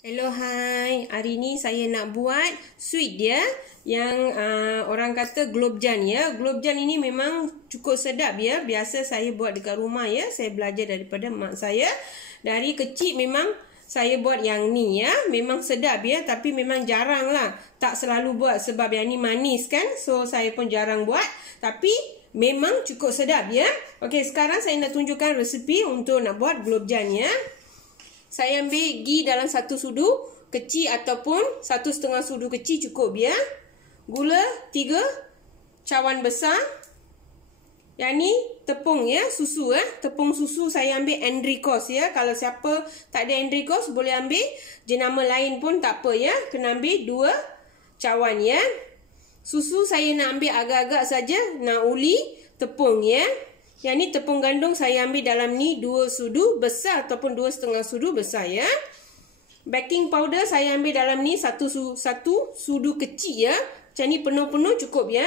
Hello, hai. Hari ni saya nak buat sweet dia yang orang kata globjan ya. Globjan ini memang cukup sedap ya. Biasa saya buat dekat rumah ya. Saya belajar daripada mak saya. Dari kecil memang saya buat yang ni ya. Memang sedap ya, tapi memang jarang lah. Tak selalu buat sebab yang ni manis kan. So saya pun jarang buat. Tapi memang cukup sedap ya. Okey, sekarang saya nak tunjukkan resepi untuk nak buat globjan ya. Saya ambil ghee dalam 1 sudu kecil ataupun 1,5 sudu kecil cukup ya. Gula 3 cawan besar. Yang ni tepung ya, susu ya. Tepung susu saya ambil Endrikos ya. Kalau siapa tak ada Endrikos boleh ambil jenama lain pun tak apa ya. Kena ambil 2 cawan ya. Susu saya nak ambil agak-agak saja, nak uli tepung ya. Yang ni tepung gandum saya ambil dalam ni 2 sudu besar ataupun 2,5 sudu besar ya. Baking powder saya ambil dalam ni 1 sudu kecil ya. Macam ni penuh-penuh cukup ya.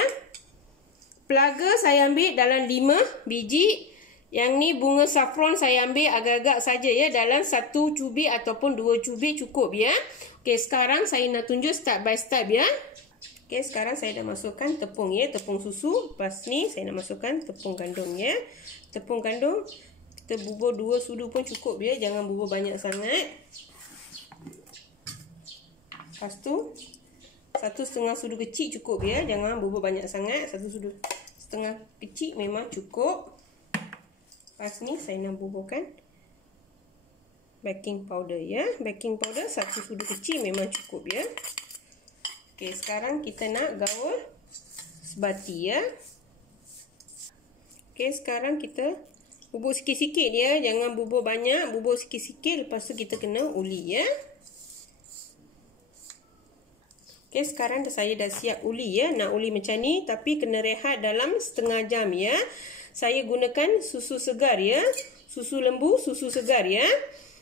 Pelaga saya ambil dalam 5 biji. Yang ni bunga saffron saya ambil agak-agak saja ya. Dalam 1 cubik ataupun 2 cubik cukup ya. Okey, sekarang saya nak tunjuk step by step ya. Okay, sekarang saya dah masukkan tepung ya, tepung susu. Lepas ni saya nak masukkan tepung gandum ya. Tepung gandum kita bubur 2 sudu pun cukup ya, jangan bubur banyak sangat. Lepas tu 1,5 sudu kecil cukup ya, jangan bubur banyak sangat. 1 sudu setengah kecil memang cukup. Lepas ni saya nak buburkan baking powder ya. Baking powder 1 sudu kecil memang cukup ya. Okey, sekarang kita nak gaul sebati ya. Okey, sekarang kita bubur sikit-sikit ya. Jangan bubur banyak, bubur sikit-sikit. Lepas tu kita kena uli ya. Okey, sekarang saya dah siap uli ya. Nak uli macam ni, tapi kena rehat dalam setengah jam ya. Saya gunakan susu segar ya. Susu lembu, susu segar ya.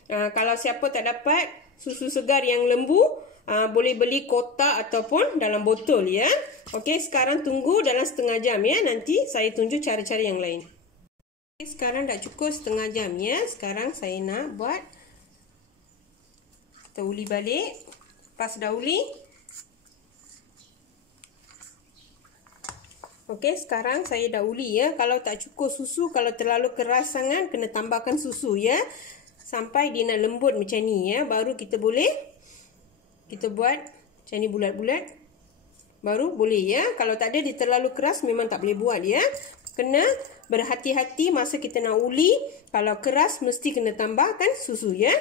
Kalau siapa tak dapat susu segar yang lembu, boleh beli kotak ataupun dalam botol ya. Okey, sekarang tunggu dalam setengah jam ya. Nanti saya tunjuk cara-cara yang lain. Okay, sekarang dah cukup setengah jam ya. Sekarang saya nak buat, kita uli balik. Lepas dah uli. Okey, sekarang saya dah uli ya. Kalau tak cukup susu, kalau terlalu keras sangat, kena tambahkan susu ya. Sampai dia nak lembut macam ni ya. Baru kita boleh kita buat macam ni bulat-bulat. Baru boleh ya. Kalau tak ada dia terlalu keras memang tak boleh buat ya. Kena berhati-hati masa kita nak uli. Kalau keras mesti kena tambahkan susu ya.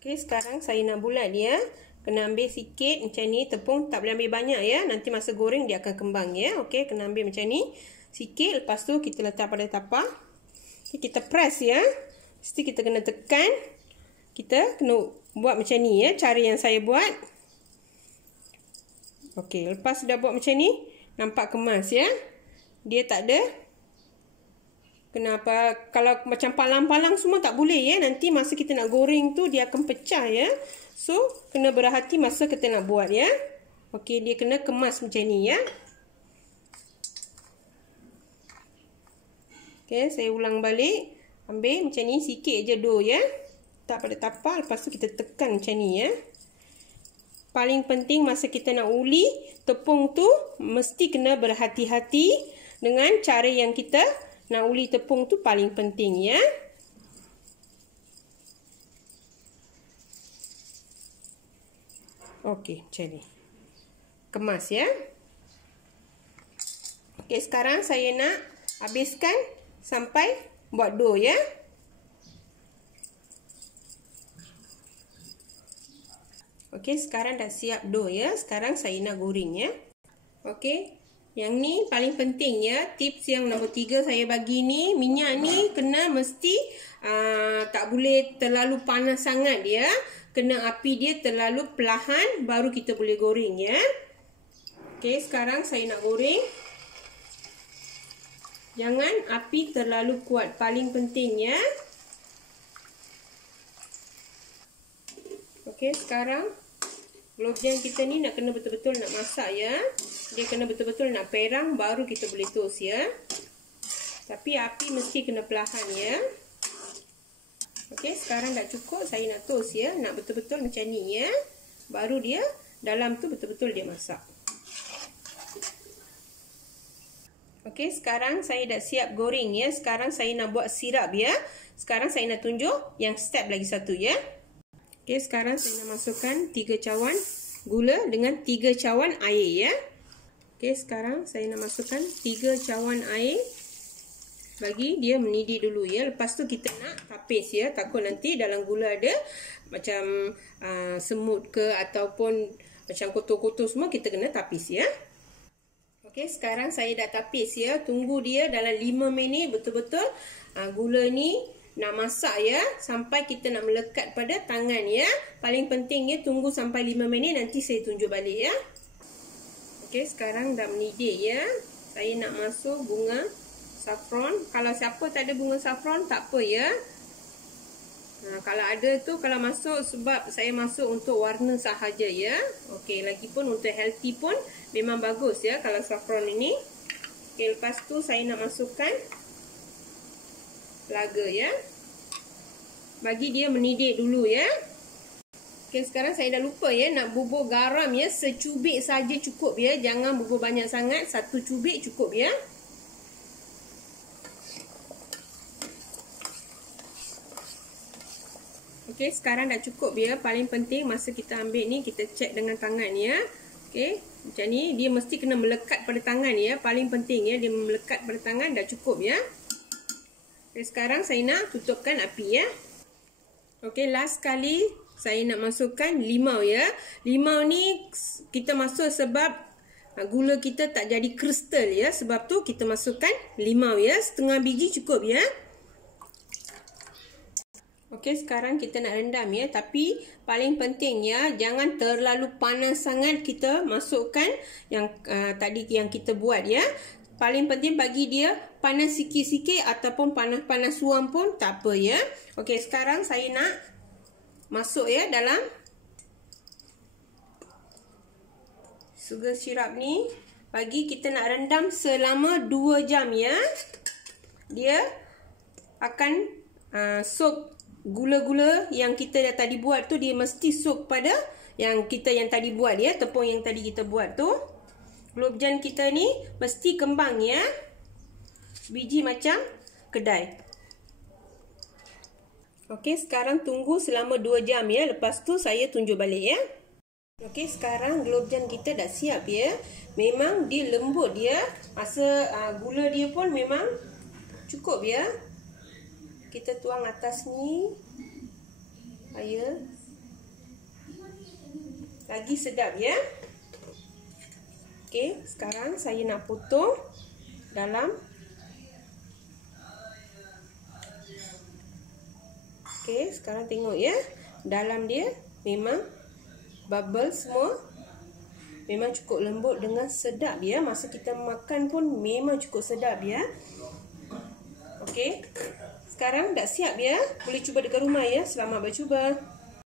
Okey, sekarang saya nak bulat dia. Kena ambil sikit macam ni tepung, tak boleh ambil banyak ya. Nanti masa goreng dia akan kembang ya. Okey, kena ambil macam ni sikit, lepas tu kita letak pada tapak. Kita press ya. Mesti kita kena tekan. Kita kena buat macam ni ya. Cara yang saya buat. Okey, lepas dah buat macam ni, nampak kemas ya. Dia tak ada. Kenapa? Kalau macam palang-palang semua tak boleh ya. Nanti masa kita nak goreng tu dia akan pecah ya. So, kena berhati masa kita nak buat ya. Okey, dia kena kemas macam ni ya. Okay, saya ulang balik. Ambil macam ni sikit je dough ya. Letak pada tapak. Lepas tu kita tekan macam ni ya. Paling penting masa kita nak uli tepung tu, mesti kena berhati-hati dengan cara yang kita nak uli tepung tu paling penting ya. Okey, macam ni. Kemas ya. Okey, sekarang saya nak habiskan sampai buat dough ya. Okey, sekarang dah siap dough ya. Sekarang saya nak goreng ya. Okey, yang ni paling penting ya. Tips yang nombor 3 saya bagi ni, minyak ni kena mesti tak boleh terlalu panas sangat ya. Kena api dia terlalu perlahan baru kita boleh goreng ya. Okey, sekarang saya nak goreng. Jangan api terlalu kuat, paling penting ya. Okey, sekarang globjan kita ni nak kena betul-betul nak masak ya. Dia kena betul-betul nak perang baru kita boleh toast ya. Tapi api mesti kena perlahan ya. Okey, sekarang dah cukup. Saya nak toast ya. Nak betul-betul macam ni ya. Baru dia dalam tu betul-betul dia masak. Okey, sekarang saya dah siap goreng ya. Sekarang saya nak buat sirap ya. Sekarang saya nak tunjuk yang step lagi satu ya. Okey, sekarang saya nak masukkan 3 cawan gula dengan 3 cawan air ya. Okey, sekarang saya nak masukkan 3 cawan air. Bagi dia mendidih dulu ya. Lepas tu kita nak tapis ya. Takut nanti dalam gula ada macam semut ke ataupun macam kotor-kotor semua, kita kena tapis ya. Okey, sekarang saya dah tapis ya. Tunggu dia dalam 5 minit betul-betul gula ni nak masak ya. Sampai kita nak melekat pada tangan ya. Paling penting ya, tunggu sampai 5 minit, nanti saya tunjuk balik ya. Okey, sekarang dah mendidih ya. Saya nak masuk bunga saffron. Kalau siapa tak ada bunga saffron, tak apa ya. Kalau ada tu, kalau masuk, sebab saya masuk untuk warna sahaja ya. Okey, lagipun untuk healthy pun memang bagus ya kalau saffron ini. Okey, lepas tu saya nak masukkan laga ya. Bagi dia mendidih dulu ya. Okey, sekarang saya dah lupa ya, nak bubur garam ya. Secubik saja cukup ya. Jangan bubur banyak sangat. 1 cubik cukup ya. Okey, sekarang dah cukup ya. Paling penting masa kita ambil ni, kita cek dengan tangan ya. Okey, macam ni. Dia mesti kena melekat pada tangan ya. Paling penting ya, dia melekat pada tangan. Dah cukup ya. Okey, sekarang saya nak tutupkan api ya. Okey, last kali saya nak masukkan limau ya. Limau ni kita masuk sebab gula kita tak jadi kristal ya. Sebab tu kita masukkan limau ya. Setengah biji cukup ya. Okey, sekarang kita nak rendam ya. Tapi paling penting ya, jangan terlalu panas sangat kita masukkan yang tadi yang kita buat ya. Paling penting bagi dia panas sikit-sikit ataupun panas-panas suam pun tak apa ya. Okey, sekarang saya nak masuk ya dalam sugar syrup ni. Bagi kita nak rendam selama 2 jam ya. Dia akan soak gula-gula yang kita dah tadi buat tu. Dia mesti soak pada yang kita yang tadi buat ya. Tepung yang tadi kita buat tu. Globjan kita ni mesti kembang ya. Biji macam kedai. Okey, sekarang tunggu selama 2 jam ya. Lepas tu saya tunjuk balik ya. Okey, sekarang globjan kita dah siap ya. Memang dia lembut ya. Masa gula dia pun memang cukup ya. Kita tuang atas ni. Air. Lagi sedap ya. Okey, sekarang saya nak potong dalam. Okey, sekarang tengok ya. Dalam dia memang bubble semua. Memang cukup lembut dengan sedap ya. Masa kita makan pun memang cukup sedap ya. Okey. Sekarang dah siap ya. Boleh cuba dekat rumah ya. Selamat bercuba.